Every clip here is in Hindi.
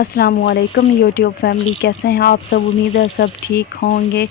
अस्सलामुअलैकुम यूट्यूब फैमिली, कैसे हैं आप सब। उम्मीद है सब ठीक होंगे।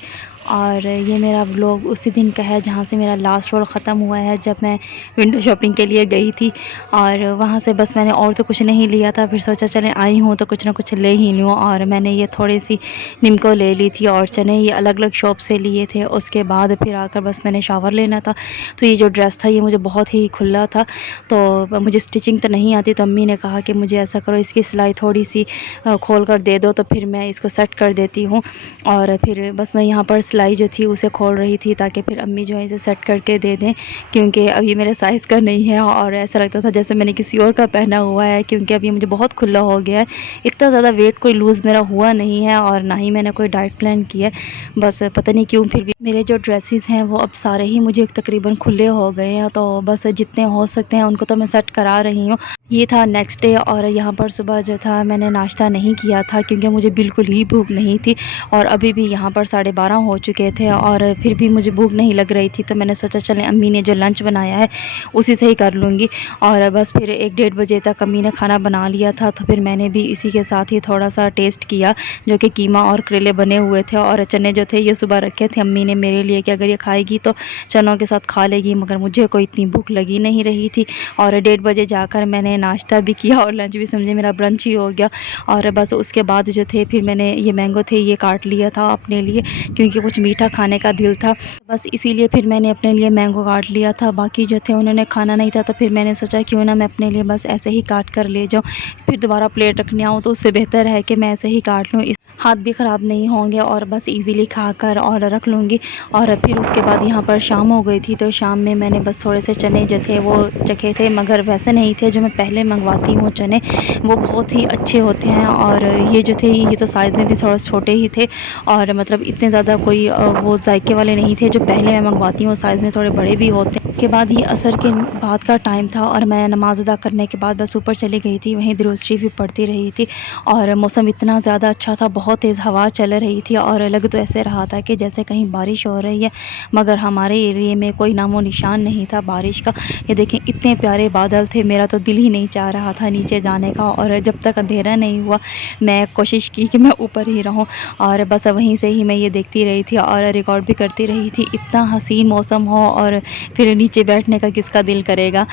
और ये मेरा व्लॉग उसी दिन का है जहाँ से मेरा लास्ट रोल ख़त्म हुआ है, जब मैं विंडो शॉपिंग के लिए गई थी। और वहाँ से बस मैंने और तो कुछ नहीं लिया था, फिर सोचा चलें आई हूँ तो कुछ ना कुछ ले ही लूँ। और मैंने ये थोड़ी सी निम्को ले ली थी और चने ये अलग अलग शॉप से लिए थे। उसके बाद फिर आकर बस मैंने शावर लेना था। तो ये जो ड्रेस था ये मुझे बहुत ही खुला था, तो मुझे स्टिचिंग तो नहीं आती। तो अम्मी ने कहा कि मुझे ऐसा करो, इसकी सिलाई थोड़ी सी खोल कर दे दो, तो फिर मैं इसको सेट कर देती हूँ। और फिर बस मैं यहाँ पर सिलाई जो थी उसे खोल रही थी ताकि फिर अम्मी जो है इसे सेट करके दे दें, क्योंकि अब ये मेरे साइज़ का नहीं है और ऐसा लगता था जैसे मैंने किसी और का पहना हुआ है, क्योंकि अब ये मुझे बहुत खुला हो गया है। इतना ज़्यादा वेट कोई लूज़ मेरा हुआ नहीं है और ना ही मैंने कोई डाइट प्लान किया है। बस पता नहीं क्यों फिर भी मेरे जो ड्रेसेस हैं वो अब सारे ही मुझे तकरीबन खुले हो गए हैं। तो बस जितने हो सकते हैं उनको तो मैं सेट करा रही हूँ। ये था नेक्स्ट डे और यहाँ पर सुबह जो था मैंने नाश्ता नहीं किया था, क्योंकि मुझे बिल्कुल ही भूख नहीं थी। और अभी भी यहाँ पर 12:30 हो चुके थे और फिर भी मुझे भूख नहीं लग रही थी। तो मैंने सोचा चलें अम्मी ने जो लंच बनाया है उसी से ही कर लूँगी। और बस फिर 1-1:30 बजे तक अम्मी ने खाना बना लिया था, तो फिर मैंने भी इसी के साथ ही थोड़ा सा टेस्ट किया, जो कि कीमा और करेले बने हुए थे। और चने जो थे ये सुबह रखे थे अम्मी ने मेरे लिए कि अगर ये खाएगी तो चनों के साथ खा लेगी, मगर मुझे कोई इतनी भूख लगी नहीं रही थी। और 1:30 बजे जाकर मैंने नाश्ता भी किया और लंच भी, समझे मेरा ब्रंच ही हो गया। और बस उसके बाद जो थे फिर मैंने ये मैंगो थे ये काट लिया था अपने लिए, क्योंकि कुछ मीठा खाने का दिल था। बस इसीलिए फिर मैंने अपने लिए मैंगो काट लिया था। बाकी जो थे उन्होंने खाना नहीं था, तो फिर मैंने सोचा क्यों ना मैं अपने लिए बस ऐसे ही काट कर ले जाऊँ, फिर दोबारा प्लेट रखने आऊँ तो उससे बेहतर है कि मैं ऐसे ही काट लूँ। इस हाथ भी ख़राब नहीं होंगे और बस इजीली खाकर और रख लूँगी। और फिर उसके बाद यहाँ पर शाम हो गई थी, तो शाम में मैंने बस थोड़े से चने जो थे वो चखे थे, मगर वैसे नहीं थे जो मैं पहले मंगवाती हूँ चने, वो बहुत ही अच्छे होते हैं। और ये जो थे ये तो साइज़ में भी थोड़ा छोटे ही थे और मतलब इतने ज़्यादा कोई वो जायके वाले नहीं थे। जो पहले मैं मंगवाती हूँ साइज़ में थोड़े बड़े भी होते हैं। इसके बाद ये असर के बाद का टाइम था और मैं नमाज़ अदा करने के बाद बस ऊपर चली गई थी, वहीं दुरूद शरीफ भी पढ़ती रही थी। और मौसम इतना ज़्यादा अच्छा था, बहुत तेज़ हवा चल रही थी और लग तो ऐसे रहा था कि जैसे कहीं बारिश हो रही है, मगर हमारे एरिए में कोई नामो निशान नहीं था बारिश का। ये देखें इतने प्यारे बादल थे, मेरा तो दिल ही नहीं चाह रहा था नीचे जाने का। और जब तक अंधेरा नहीं हुआ मैं कोशिश की कि मैं ऊपर ही रहूं, और बस वहीं से ही मैं ये देखती रही थी और रिकॉर्ड भी करती रही थी। इतना हसीन मौसम हो और फिर नीचे बैठने का किसका दिल करेगा।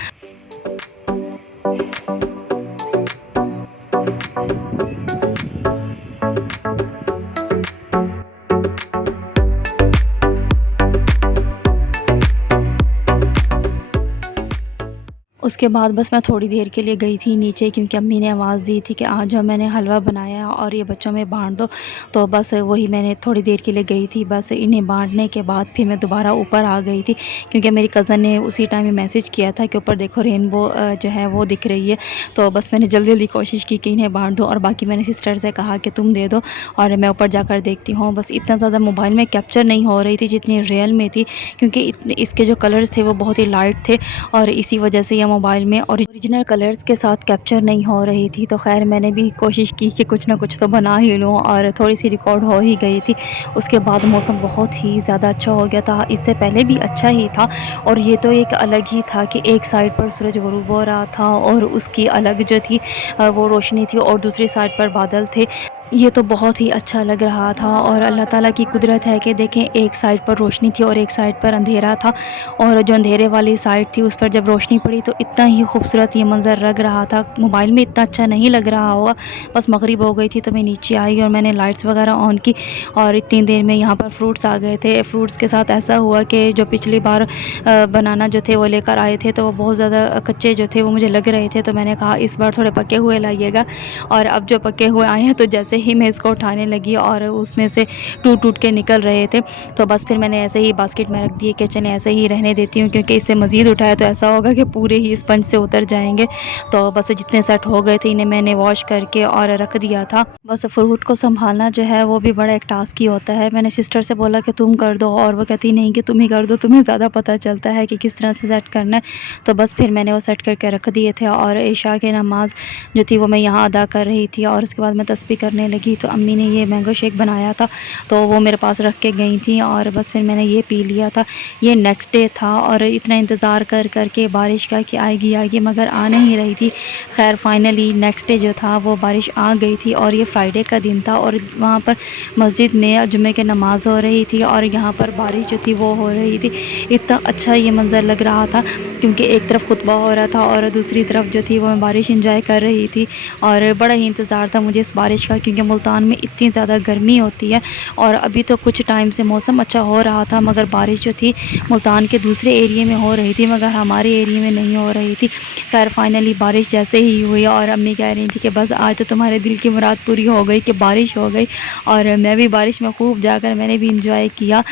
उसके बाद बस मैं थोड़ी देर के लिए गई थी नीचे, क्योंकि अम्मी ने आवाज़ दी थी कि आज जो मैंने हलवा बनाया है और ये बच्चों में बांट दो। तो बस वही मैंने थोड़ी देर के लिए गई थी। बस इन्हें बांटने के बाद फिर मैं दोबारा ऊपर आ गई थी, क्योंकि मेरी कज़न ने उसी टाइम में मैसेज किया था कि ऊपर देखो रेनबो जो है वो दिख रही है। तो बस मैंने जल्दी जल्दी कोशिश की कि इन्हें बांट दो, और बाकी मैंने सिस्टर से कहा कि तुम दे दो और मैं ऊपर जाकर देखती हूँ। बस इतना ज़्यादा मोबाइल में कैप्चर नहीं हो रही थी जितनी रियल में थी, क्योंकि इसके जो कलर्स थे वो बहुत ही लाइट थे और इसी वजह से यह मोबाइल में ओरिजिनल कलर्स के साथ कैप्चर नहीं हो रही थी। तो खैर मैंने भी कोशिश की कि कुछ ना कुछ तो बना ही लूँ, और थोड़ी सी रिकॉर्ड हो ही गई थी। उसके बाद मौसम बहुत ही ज़्यादा अच्छा हो गया था, इससे पहले भी अच्छा ही था। और ये तो एक अलग ही था कि एक साइड पर सूरज गुरूब हो रहा था और उसकी अलग जो थी वो रोशनी थी, और दूसरी साइड पर बादल थे। ये तो बहुत ही अच्छा लग रहा था। और अल्लाह ताला की कुदरत है कि देखें एक साइड पर रोशनी थी और एक साइड पर अंधेरा था, और जो अंधेरे वाली साइड थी उस पर जब रोशनी पड़ी तो इतना ही खूबसूरत ये मंज़र लग रहा था। मोबाइल में इतना अच्छा नहीं लग रहा होगा। बस मगरिब हो गई थी तो मैं नीचे आई और मैंने लाइट्स वगैरह ऑन की, और इतनी देर में यहाँ पर फ्रूट्स आ गए थे। फ्रूट्स के साथ ऐसा हुआ कि जो पिछली बार बनाना जो थे वो लेकर आए थे तो वो बहुत ज़्यादा कच्चे जो थे वो मुझे लग रहे थे। तो मैंने कहा इस बार थोड़े पके हुए लाइएगा, और अब जो पके हुए आए हैं तो जैसे ही मैं इसको उठाने लगी और उसमें से टूट टूट के निकल रहे थे, तो बस फिर मैंने ऐसे ही बास्केट में रख दिए कि चलें ऐसे ही रहने देती हूँ, क्योंकि इससे मज़ीद उठाया तो ऐसा होगा कि पूरे ही स्पंज से उतर जाएंगे। तो बस जितने सेट हो गए थे इन्हें मैंने वॉश करके और रख दिया था। बस फ्रूट को संभालना जो है वो भी बड़ा एक टास्क ही होता है। मैंने सिस्टर से बोला कि तुम कर दो, और वो कहती नहीं कि तुम ही कर दो, तुम्हें ज़्यादा पता चलता है कि किस तरह से सेट करना है। तो बस फिर मैंने वो सेट करके रख दिए थे। और इशा की नमाज़ जो थी वो मैं यहाँ अदा कर रही थी, और उसके बाद मैं तस्बीह करने होने लगी तो अम्मी ने ये मैंगो शेक बनाया था, तो वो मेरे पास रख के गई थी और बस फिर मैंने ये पी लिया था। ये नेक्स्ट डे था और इतना इंतज़ार कर कर के बारिश का कि आएगी आएगी, मगर आ नहीं रही थी। खैर फाइनली नेक्स्ट डे जो था वो बारिश आ गई थी और ये फ्राइडे का दिन था और वहाँ पर मस्जिद में जुम्मे की नमाज़ हो रही थी और यहाँ पर बारिश जो थी वो हो रही थी। इतना अच्छा ये मंज़र लग रहा था क्योंकि एक तरफ खुतबा हो रहा था और दूसरी तरफ जो थी वो मैं बारिश इंजॉय कर रही थी। और बड़ा ही इंतज़ार था मुझे इस बारिश का क्योंकि मुल्तान में इतनी ज़्यादा गर्मी होती है और अभी तो कुछ टाइम से मौसम अच्छा हो रहा था, मगर बारिश जो थी मुल्तान के दूसरे एरिए में हो रही थी मगर हमारे एरिए में नहीं हो रही थी। खैर फाइनली बारिश जैसे ही हुई और अम्मी कह रही थी कि बस आज तो तुम्हारे दिल की मुराद पूरी हो गई कि बारिश हो गई। और मैं भी बारिश में खूब जाकर मैंने भी इंजॉय किया।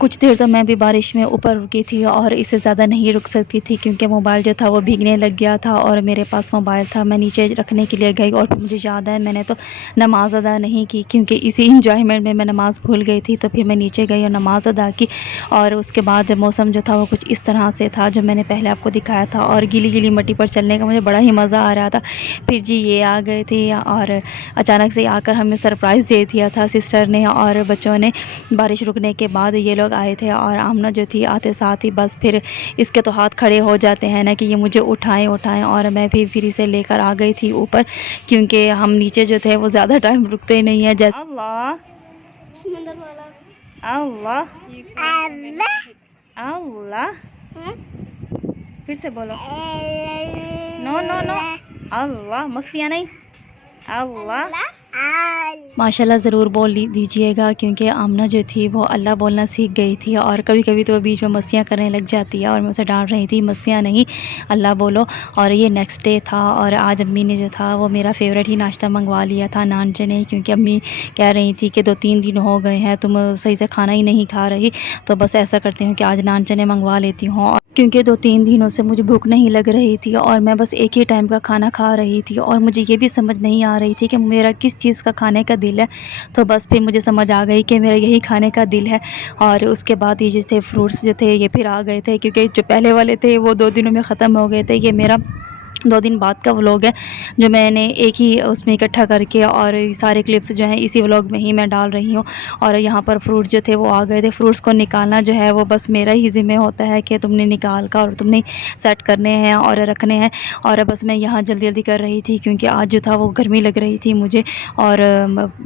कुछ देर तो मैं भी बारिश में ऊपर रुकी थी और इससे ज़्यादा नहीं रुक सकती थी क्योंकि मोबाइल जो था वो भीगने लग गया था और मेरे पास मोबाइल था। मैं नीचे रखने के लिए गई और फिर मुझे याद है मैंने तो नमाज़ अदा नहीं की क्योंकि इसी इंजॉयमेंट में मैं नमाज़ भूल गई थी। तो फिर मैं नीचे गई और नमाज़ अदा की और उसके बाद मौसम जो था वो कुछ इस तरह से था जो मैंने पहले आपको दिखाया था और गीली गीली मिट्टी पर चलने का मुझे बड़ा ही मज़ा आ रहा था। फिर जी ये आ गए थे और अचानक से आकर हमें सरप्राइज़ दे दिया था सिस्टर ने और बच्चों ने। बारिश रुकने के बाद ये लोग आए थे और आमना जो थी आते साथ ही बस फिर इसके तो हाथ खड़े हो जाते हैं ना कि ये मुझे उठाएं उठाएं और मैं भी फिर इसे लेकर आ गई थी ऊपर क्योंकि हम नीचे जो थे वो ज़्यादा टाइम रुकते ही नहीं है। जैसे अल्लाह अल्लाह अल्लाह, फिर से बोलो नो नो नो, अल्लाह, मस्तियाँ नहीं, अल्लाह। माशाल्लाह ज़रूर बोल दीजिएगा क्योंकि आमना जो थी वो अल्लाह बोलना सीख गई थी और कभी कभी तो वो बीच में मस्तियाँ करने लग जाती है और मैं उसे डांट रही थी मस्तियाँ नहीं अल्लाह बोलो। और ये नेक्स्ट डे था और आज अम्मी ने जो था वो मेरा फेवरेट ही नाश्ता मंगवा लिया था, नान चने, क्योंकि अम्मी कह रही थी कि 2-3 दिन हो गए हैं तुम सही से खाना ही नहीं खा रही, तो बस ऐसा करती हूँ कि आज नान चने मंगवा लेती हूँ क्योंकि 2-3 दिनों से मुझे भूख नहीं लग रही थी और मैं बस एक ही टाइम का खाना खा रही थी और मुझे ये भी समझ नहीं आ रही थी कि मेरा किस चीज़ का खाने का दिल है। तो बस फिर मुझे समझ आ गई कि मेरा यही खाने का दिल है। और उसके बाद ये जो थे फ्रूट्स जो थे ये फिर आ गए थे क्योंकि जो पहले वाले थे वो 2 दिनों में ख़त्म हो गए थे। ये मेरा 2 दिन बाद का व्लॉग है जो मैंने एक ही उसमें इकट्ठा करके और सारे क्लिप्स जो हैं इसी व्लॉग में ही मैं डाल रही हूँ। और यहाँ पर फ्रूट जो थे वो आ गए थे। फ्रूट्स को निकालना जो है वो बस मेरा ही ज़िम्मे होता है कि तुमने निकाल कर और तुमने सेट करने हैं और रखने हैं। और बस मैं यहाँ जल्दी जल्दी कर रही थी क्योंकि आज जो था वो गर्मी लग रही थी मुझे। और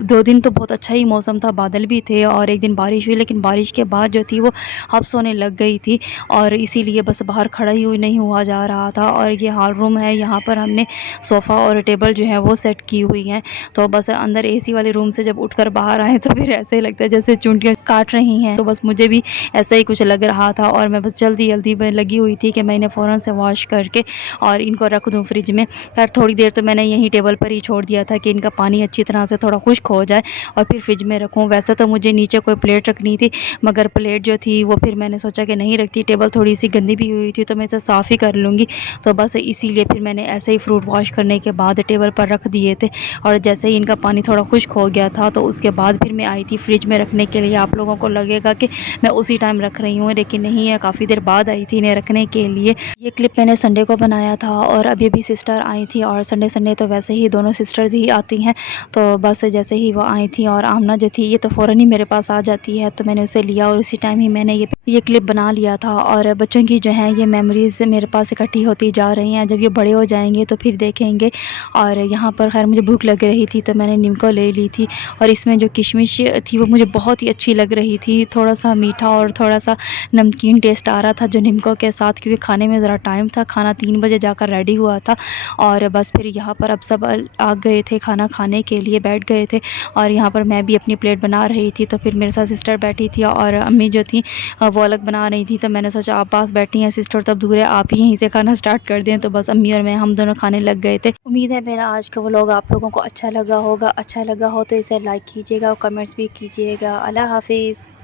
2 दिन तो बहुत अच्छा ही मौसम था, बादल भी थे और एक दिन बारिश हुई, लेकिन बारिश के बाद जो थी वो हब्स होने लग गई थी और इसीलिए बस बाहर खड़ा ही नहीं हुआ जा रहा था। और ये हॉल रूम है, यहाँ पर हमने सोफ़ा और टेबल जो है वो सेट की हुई हैं। तो बस अंदर एसी वाले रूम से जब उठकर बाहर आए तो फिर ऐसे ही लगता है जैसे चूंटियाँ काट रही हैं। तो बस मुझे भी ऐसा ही कुछ लग रहा था और मैं बस जल्दी जल्दी में लगी हुई थी कि मैं इन्हें फ़ौरन से वॉश करके और इनको रख दूँ फ्रिज में। खैर थोड़ी देर तो मैंने यहीं टेबल पर ही छोड़ दिया था कि इनका पानी अच्छी तरह से थोड़ा खुश्क हो जाए और फिर फ्रिज में रखूँ। वैसे तो मुझे नीचे कोई प्लेट रखनी थी मगर प्लेट जो थी वो फिर मैंने सोचा कि नहीं रखती, टेबल थोड़ी सी गंदी भी हुई थी तो मैं इसे साफ़ ही कर लूँगी। तो बस इसीलिए फिर मैंने ऐसे ही फ्रूट वॉश करने के बाद टेबल पर रख दिए थे। और जैसे ही इनका पानी थोड़ा खुश्क हो गया था तो उसके बाद फिर मैं आई थी फ्रिज में रखने के लिए। आप लोगों को लगेगा कि मैं उसी टाइम रख रही हूँ, लेकिन नहीं है, काफ़ी देर बाद आई थी इन्हें रखने के लिए। ये क्लिप मैंने संडे को बनाया था और अभी भी सिस्टर आई थी और संडे संडे तो वैसे ही दोनों सिस्टर्स ही आती हैं। तो बस जैसे ही वो आई थी और आमना जो थी ये तो फ़ौरन ही मेरे पास आ जाती है, तो मैंने उसे लिया और उसी टाइम ही मैंने ये क्लिप बना लिया था। और बच्चों की जो है ये मेमोरीज़ मेरे पास इकट्ठी होती जा रही हैं, जब ये बड़े हो जाएंगे तो फिर देखेंगे। और यहाँ पर खैर मुझे भूख लग रही थी तो मैंने निम्को ले ली थी और इसमें जो किशमिश थी वो मुझे बहुत ही अच्छी लग रही थी। थोड़ा सा मीठा और थोड़ा सा नमकीन टेस्ट आ रहा था जो निम्को के साथ, क्योंकि खाने में ज़रा टाइम था, खाना 3 बजे जाकर रेडी हुआ था। और बस फिर यहाँ पर अब सब आ गए थे खाना खाने के लिए, बैठ गए थे और यहाँ पर मैं भी अपनी प्लेट बना रही थी। तो फिर मेरे साथ सिस्टर बैठी थी और अम्मी जो थी वो अलग बना रही थी। तो मैंने सोचा आप पास बैठी हैं सिस्टर तो अब दूर है, आप ही यहीं से खाना स्टार्ट कर दें। तो बस अम्मी और मैं हम दोनों खाने लग गए थे। उम्मीद है मेरा आज का व्लॉग आप लोगों को अच्छा लगा होगा। अच्छा लगा हो तो इसे लाइक कीजिएगा और कमेंट्स भी कीजिएगा। अल्लाह हाफिज़।